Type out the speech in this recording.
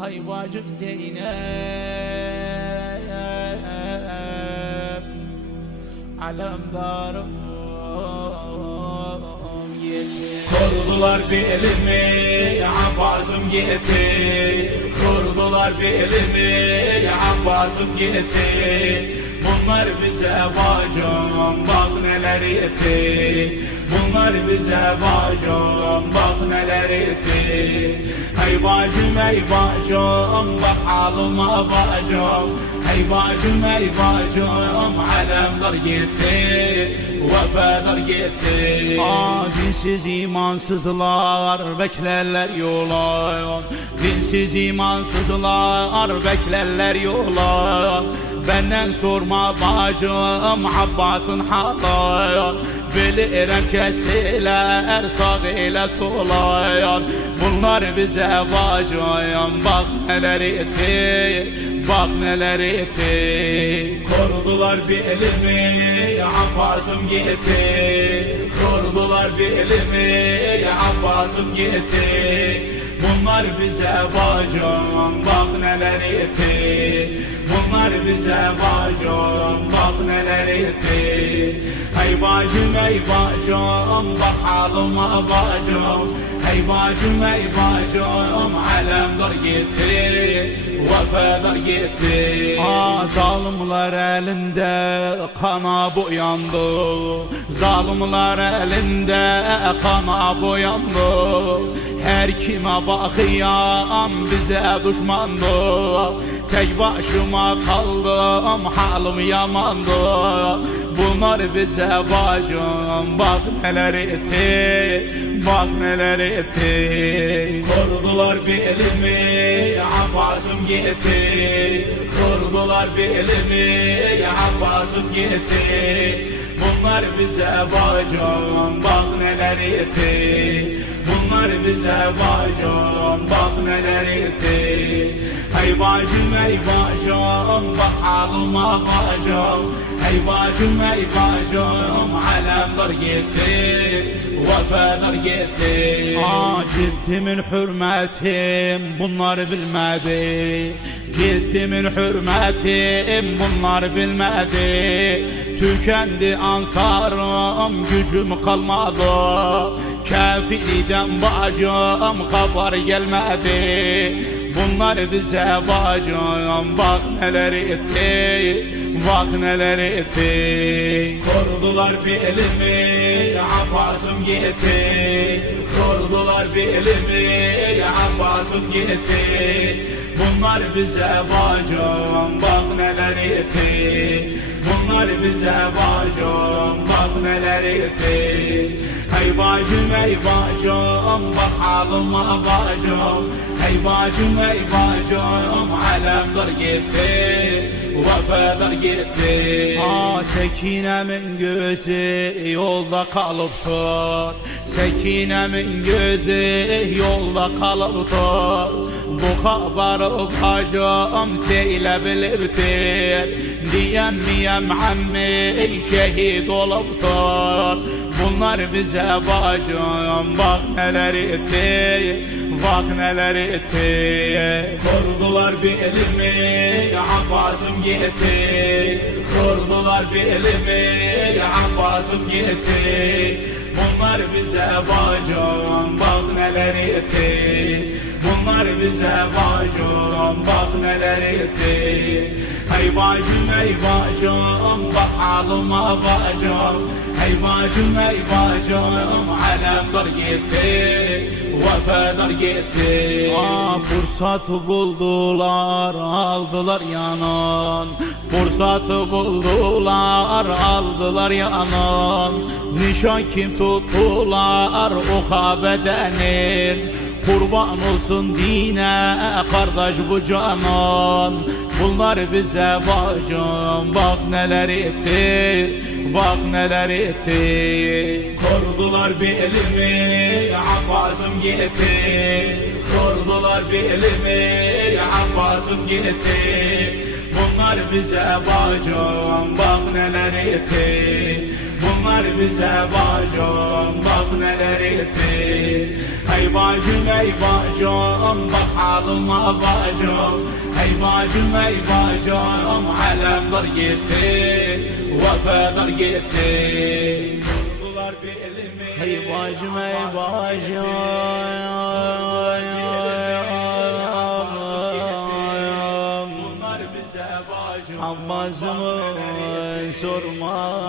Hay bacım Zeynep, alemdarım yeter. Kurdular belimi, Abbas'ım gitti. Kurdular belimi, Abbas'ım gitti. Bunlar bize bacım, bak neler etti. Bunlar bize bacım, bak neler etti. Hey bacım, hey bacım, bak halıma bacım. Hey bacım, hey bacım, alemdar gitti, vefadar gitti. Dinsiz imansızlar beklerler yola. Dinsiz imansızlar beklerler yola. Benden sorma bacım Abbas'ın halı. Bilirim kestiler sağ ile sola. Bunlar bize bacım, bak neler etti, bak neler etti. Kurdular belimi, Abbas'ım gitti. Kurdular belimi, Abbas'ım gitti. Bunlar bize bacım, bak neler etti. Bunlar bize bacım, bak neler etti. Hey bacım, hey bacım, bak halıma bacım. Hey bacım, hey bacım, alemdar gitti, vefadar gitti. Zalimler elinde kana boyandı. Zalimler elinde kana boyandı. Her kime bakıyam bize düşmandı. Tek başıma kaldım, halim yamandı. Bunlar bize bacım, bak neler etti, bak neler etti. Kurdular belimi, Abbas'ım gitti. Kurdular belimi, Abbas'ım gitti. Bunlar bize bacım, bak neler etti. Bunlar bize bacım, bak neler etti. Hey bacım, hey bacım, bak halıma bacım. Hey bacım, hey bacım, alemdar gitti, vefadar gitti. Ciddimin hürmetim bunlar bilmedi. Ciddimin hürmetim bunlar bilmedi. Tükendi ansarım, gücüm kalmadı. Kafiriden bacım haber gelmedi. Bunlar bize bacım, bak neler etti, bak neler etti. Kurdular belimi, Abbas'ım gitti. Kurdular belimi, Abbas'ım gitti. Bunlar bize bacım, bak neler etti. Bunlar bize bacım, bak neler etti. Hey bacım, hey bacım, bak halıma bacım. Hey bacım, hey bacım, alemdar gitti, vefadar gitti. Sekinemin gözü yolda kalıptır. Sekinemin gözü yolda kalıptır. Bu haberi bacım seylebilirdir. Diyemeyem ammi şehit oluptur. Bunlar bize bacım, bak neler etti, bak neler etti. Kurdular belimi, Abbas'ım gitti. Kurdular belimi, Abbas'ım gitti. Bunlar bize bacım, bak neler etti. Bunlar bize bacım, bak neler etti. Hey bacım, hey bacım, bak halıma bacım. Hey bacım, hey bacım, alemdar gitti, vefadar gitti. Fırsatı buldular, aldılar yanan. Fırsatı buldular, aldılar yanan. Nişan kim tuttular, oka bedenir. Kurban olsun dine, kardeş bu canan. Bunlar bize bacım, bak neler etti, bak neler etti. Kurdular belimi, Abbas'ım gitti. Kurdular belimi, Abbas'ım gitti. Bunlar bize bacım, bak neler etti. Bunlar bize bacım bak neler etti. Ey bacım ey bacım bak halıma bacım. Ey bacım ey bacım alemler gitti, vefalar gitti. Ey bacım ey bacım bunlar bize bacım. Abbas'ımı sorma